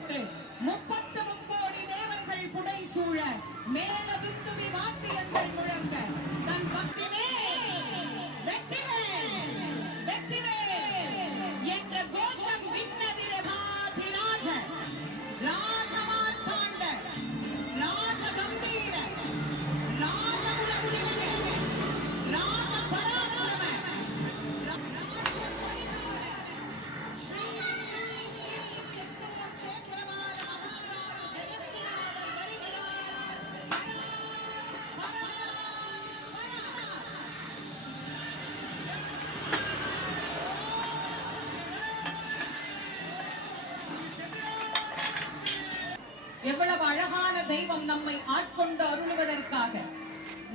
கொடுத்து 30 முக்கோடி தேவர்கள் புடை சூழ மேலதிர்ந்து வாத்தியங்கள் முழங்க தன் என்ற கோஷம் விண்ணதிர பாதிராஜ ராஜமார்த்தாண்ட ராஜ கம்பீர ராஜகுலத்திலே ராஜ பராக்கிரம ஸ்ரீ ஸ்ரீ ஸ்ரீ சித்தேஸ்வரமான மகாராஜ ஜெயந்திநாதன் வருகிறார். எவ்வளவு அழகான தெய்வம் நம்மை ஆட்கொண்டு அருளுவதற்காக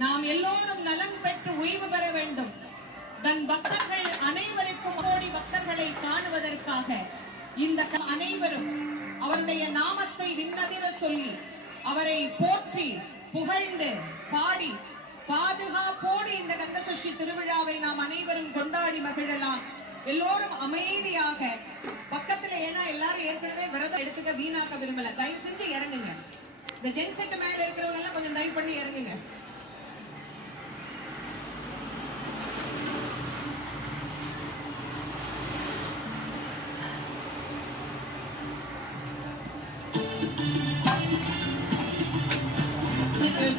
நாம் எல்லோரும் நலன் பெற்று ஓய்வு பெற வேண்டும். தன் பக்தர்கள் அனைவருக்கும் கோடி பக்தர்களை காணுவதற்காக இந்த அனைவரும் அவருடைய நாமத்தை விண்ணதிர சொல்லி அவரை போற்றி புகழ்ந்து பாடி பாதுகாப்போடு இந்த கந்தசஷ்டி திருவிழாவை நாம் அனைவரும் கொண்டாடி மகிழலாம். எல்லோரும் அமைதியாக பக்கத்துல, ஏன்னா எல்லாரும் ஏற்கனவே விரதம் எடுத்துக்க வீணாக்க விரும்பல. தயவு செஞ்சு இறங்குங்க. இந்த ஜென் செட் மேல இருக்கிறவங்க எல்லாம் கொஞ்சம் தயவு பண்ணி இறங்குங்க.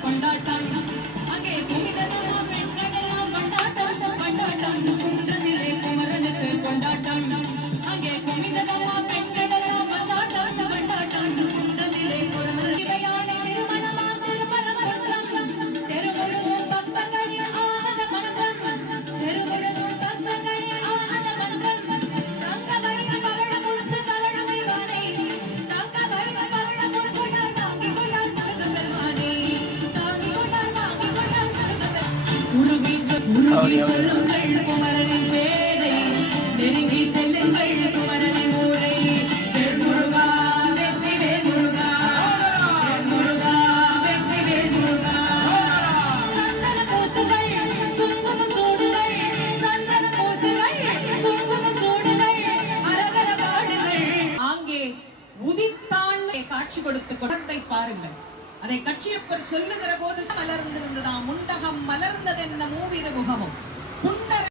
கொண்டாட்டம் அங்கே காட்சி கொடுத்து குடத்தை பாருங்கள். அதை கச்சியப்பர் சொல்லுகிற போது மலர்ந்திருந்ததாம். முண்டகம் மலர்ந்ததென்ன மூவிரு முகமும் புண்டர